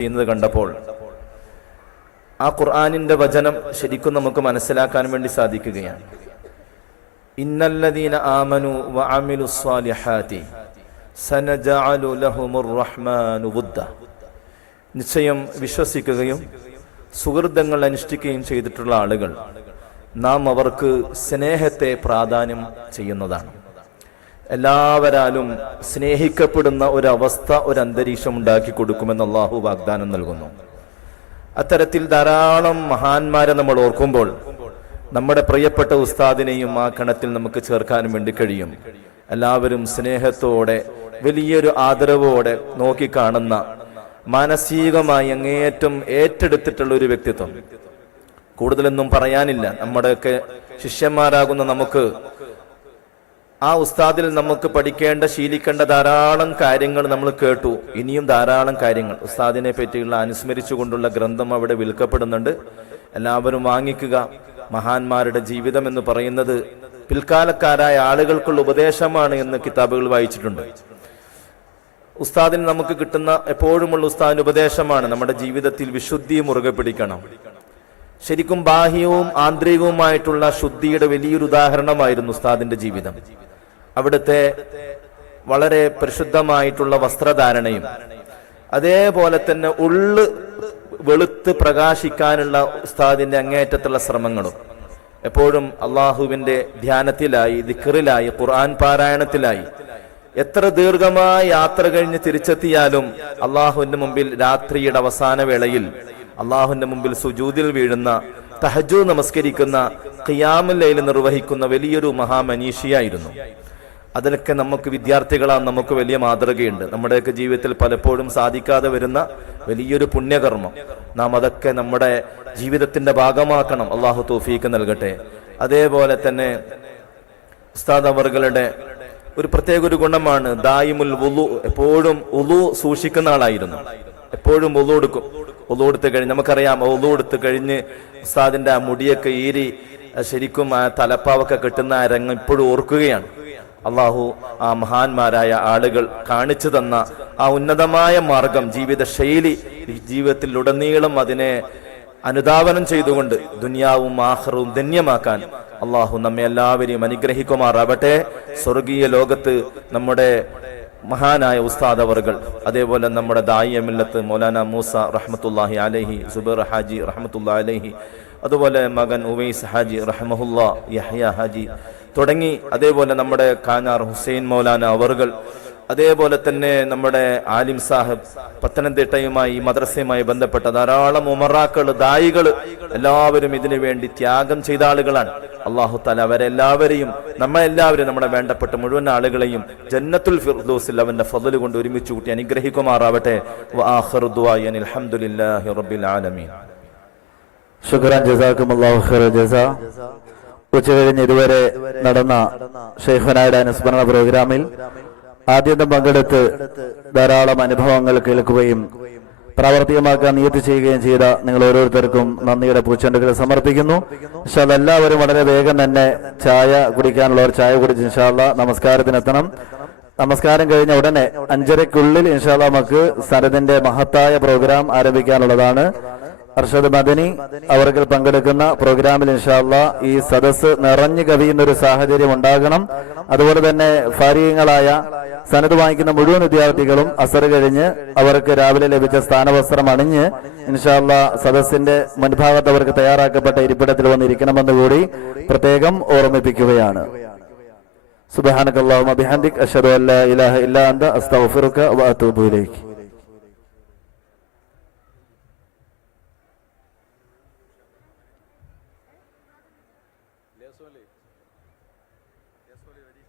ചെയ്യുന്നത് കണ്ടപ്പോൾ ആ ഖുർആാനിന്റെ വചനം ശരിക്കും നമുക്ക് മനസ്സിലാക്കാൻ വേണ്ടി സാധിക്കുകയാണ്. ഇന്നല്ലദീന ആമനു സ്വാലിഹാതി സനജഅലു റഹ്മാനു നിശ്ചയം വിശ്വസിക്കുകയും സുഹൃതങ്ങൾ അനുഷ്ഠിക്കുകയും ചെയ്തിട്ടുള്ള ആളുകൾ നാം അവർക്ക് സ്നേഹത്തെ പ്രാധാന്യം ചെയ്യുന്നതാണ്. എല്ലാവരാലും സ്നേഹിക്കപ്പെടുന്ന ഒരവസ്ഥ ഒരു അന്തരീക്ഷം ഉണ്ടാക്കി കൊടുക്കുമെന്ന് അള്ളാഹു വാഗ്ദാനം നൽകുന്നു. അത്തരത്തിൽ ധാരാളം മഹാന്മാരെ നമ്മൾ ഓർക്കുമ്പോൾ നമ്മുടെ പ്രിയപ്പെട്ട ഉസ്താദിനെയും ആ കണത്തിൽ നമുക്ക് ചേർക്കാനും വേണ്ടി കഴിയും. എല്ലാവരും സ്നേഹത്തോടെ വലിയൊരു ആദരവോടെ നോക്കിക്കാണുന്ന മാനസികമായി അങ്ങേയറ്റം ഏറ്റെടുത്തിട്ടുള്ള ഒരു വ്യക്തിത്വം. കൂടുതലൊന്നും പറയാനില്ല. നമ്മുടെയൊക്കെ ശിഷ്യന്മാരാകുന്ന നമുക്ക് ആ ഉസ്താദിൽ നമുക്ക് പഠിക്കേണ്ട ശീലിക്കേണ്ട ധാരാളം കാര്യങ്ങൾ നമ്മൾ കേട്ടു. ഇനിയും ധാരാളം കാര്യങ്ങൾ. ഉസ്താദിനെ പറ്റിയുള്ള അനുസ്മരിച്ചുകൊണ്ടുള്ള ഗ്രന്ഥം അവിടെ വിൽക്കപ്പെടുന്നുണ്ട്. എല്ലാവരും വാങ്ങിക്കുക. മഹാന്മാരുടെ ജീവിതം എന്ന് പറയുന്നത് പിൽക്കാലക്കാരായ ആളുകൾക്കുള്ള ഉപദേശമാണ് എന്ന് കിതാബുകൾ വായിച്ചിട്ടുണ്ട്. ഉസ്താദിന് നമുക്ക് കിട്ടുന്ന എപ്പോഴുമുള്ള ഉസ്താദിന് ഉപദേശമാണ് നമ്മുടെ ജീവിതത്തിൽ വിശുദ്ധി മുറുകെ പിടിക്കണം. ശരിക്കും ബാഹ്യവും ആന്തരികവുമായിട്ടുള്ള ശുദ്ധിയുടെ വലിയൊരു ഉദാഹരണമായിരുന്നു ഉസ്താദിന്റെ ജീവിതം. അവിടുത്തെ വളരെ പരിശുദ്ധമായിട്ടുള്ള വസ്ത്രധാരണയും അതേപോലെ തന്നെ ഉള്ള് വെളുത്ത് പ്രകാശിക്കാനുള്ള ഉസ്താദിന്റെ അങ്ങേറ്റത്തുള്ള ശ്രമങ്ങളും എപ്പോഴും അള്ളാഹുവിന്റെ ധ്യാനത്തിലായി ദിക്കറിലായി ഖുർആൻ പാരായണത്തിലായി. എത്ര ദീർഘമായ യാത്ര കഴിഞ്ഞ് തിരിച്ചെത്തിയാലും അള്ളാഹുവിന്റെ മുമ്പിൽ രാത്രിയുടെ അവസാന വേളയിൽ അള്ളാഹുവിന്റെ മുമ്പിൽ സുജൂതിൽ വീഴുന്ന തഹജു നമസ്കരിക്കുന്ന ഖിയാമുല്ലയിൽ നിർവഹിക്കുന്ന വലിയൊരു മഹാമനീഷിയായിരുന്നു. അതിനൊക്കെ നമുക്ക് വിദ്യാർത്ഥികളാണ് നമുക്ക് വലിയ മാതൃകയുണ്ട്. നമ്മുടെയൊക്കെ ജീവിതത്തിൽ പലപ്പോഴും സാധിക്കാതെ വരുന്ന വലിയൊരു പുണ്യകർമ്മം. നാം അതൊക്കെ നമ്മുടെ ജീവിതത്തിന്റെ ഭാഗമാക്കണം. അള്ളാഹു തോഫീക്ക് നൽകട്ടെ. അതേപോലെ തന്നെ ഉസ്താദ് അവറുകളുടെ ഒരു പ്രത്യേക ഒരു ഗുണമാണ് ദായിമുൽ ഉലു എപ്പോഴും ഉലു സൂക്ഷിക്കുന്ന ആളായിരുന്നു. എപ്പോഴും ഉലു എടുക്കും. ഉലു എടുത്ത് കഴിഞ്ഞ് നമുക്കറിയാം ഉലു എടുത്ത് കഴിഞ്ഞ് ഉസ്താദിന്റെ ആ മുടിയൊക്കെ ഈരി ശരിക്കും ആ തലപ്പാവൊക്കെ കിട്ടുന്ന ആ രംഗം ഇപ്പോഴും ഓർക്കുകയാണ്. അള്ളാഹു ആ മഹാന്മാരായ ആളുകൾ കാണിച്ചു തന്ന ആ ഉന്നതമായ മാർഗം ജീവിത ശൈലി ജീവിതത്തിലുടനീളം അതിനെ അനുധാവനം ചെയ്തുകൊണ്ട് ദുനിയാവും ആഹ്റവും ധന്യമാക്കാൻ അള്ളാഹു നമ്മെ എല്ലാവരെയും അനുഗ്രഹിക്കുമാറാവട്ടെ. സ്വർഗീയ ലോകത്ത് നമ്മുടെ മഹാനായ ഉസ്താദ് അവർകൾ അതേപോലെ നമ്മുടെ ദായിയ മില്ലത്ത് മൗലാന മൂസ റഹ്മത്തുല്ലാഹി അലഹി സുബർ ഹാജി റഹ്മത്തുല്ലാ അലഹി അതുപോലെ മകൻ ഉവൈസ് ഹാജി റഹ്മഹുല്ല യഹ്യ ഹാജി തുടങ്ങി. അതേപോലെ നമ്മുടെ കാഞ്ഞാർ ഹുസൈൻ മൗലാന അവറുകൾ. അതേപോലെ തന്നെ നമ്മുടെ ആലിം സാഹിബ് പത്തനംതിട്ടയുമായി മദ്രസയുമായി ബന്ധപ്പെട്ട ധാരാളം ഉമറാക്കൾ ദായികൾ എല്ലാവരും ഇതിനു വേണ്ടി ത്യാഗം ചെയ്ത ആളുകളാണ്. അള്ളാഹു താല അവരെല്ലാവരെയും നമ്മളെല്ലാവരും നമ്മുടെ വേണ്ടപ്പെട്ട മുഴുവൻ ആളുകളെയും ജന്നത്തുൽ ഫിർദോസിൽ അവന്റെ ഫضൽ കൊണ്ട് ഒരുമിച്ച് കൂട്ടി അനുഗ്രഹിക്കുമാറാവട്ടെ. ഹംദുലില്ലാഹി റബ്ബിൽ ആലമീൻ. ജസാക്കും ജസാ. ഉച്ചകഴിഞ്ഞ് ഇതുവരെ നടന്ന ഷെയ്ഖനായുടെ അനുസ്മരണ പ്രോഗ്രാമിൽ ആദ്യത്തെ പങ്കെടുത്ത് ധാരാളം അനുഭവങ്ങൾ കേൾക്കുകയും പ്രാവർത്തികമാക്കാൻ നിയത്തി ചെയ്യുകയും ചെയ്ത നിങ്ങൾ ഓരോരുത്തർക്കും നന്ദിയുടെ പൂച്ചെണ്ടുകൾ സമർപ്പിക്കുന്നു. പക്ഷെ അതെല്ലാവരും വളരെ വേഗം തന്നെ ചായ കുടിക്കാനുള്ളവർ ചായ കുടിച്ച് ഇൻഷാല്ല നമസ്കാരത്തിനെത്തണം. നമസ്കാരം കഴിഞ്ഞ ഉടനെ അഞ്ചരക്കുള്ളിൽ ഇൻഷാല്ല നമുക്ക് സരദിന്റെ മഹത്തായ പ്രോഗ്രാം ആരംഭിക്കാനുള്ളതാണ്. അർഷദ് മദനി അവർക്ക് പങ്കെടുക്കുന്ന പ്രോഗ്രാമിൽ ഇൻഷാല്ല ഈ സദസ് നിറഞ്ഞു കവിയുന്ന ഒരു സാഹചര്യം ഉണ്ടാകണം. അതുപോലെ തന്നെ ഫാരീയങ്ങളായ സനത് വാങ്ങിക്കുന്ന മുഴുവൻ വിദ്യാർത്ഥികളും അസർ കഴിഞ്ഞ് അവർക്ക് രാവിലെ ലഭിച്ച സ്ഥാനവസ്ത്രം അണിഞ്ഞ് ഇൻഷാല്ല സദസ്സിന്റെ മുൻഭാഗത്ത് അവർക്ക് തയ്യാറാക്കപ്പെട്ട ഇരിപ്പിടത്തിൽ വന്നിരിക്കണമെന്ന് കൂടി പ്രത്യേകം ഓർമ്മിപ്പിക്കുകയാണ്. സുബാനക് അള്ളാഹു ബിഹന്ദിക് അഷദു അല്ല ഇലാഹ ഇല്ലാ അന്ത അസ്തഗ്ഫിറുക വഅതൂബു ഇലൈക്. Yes, only. Yes, only very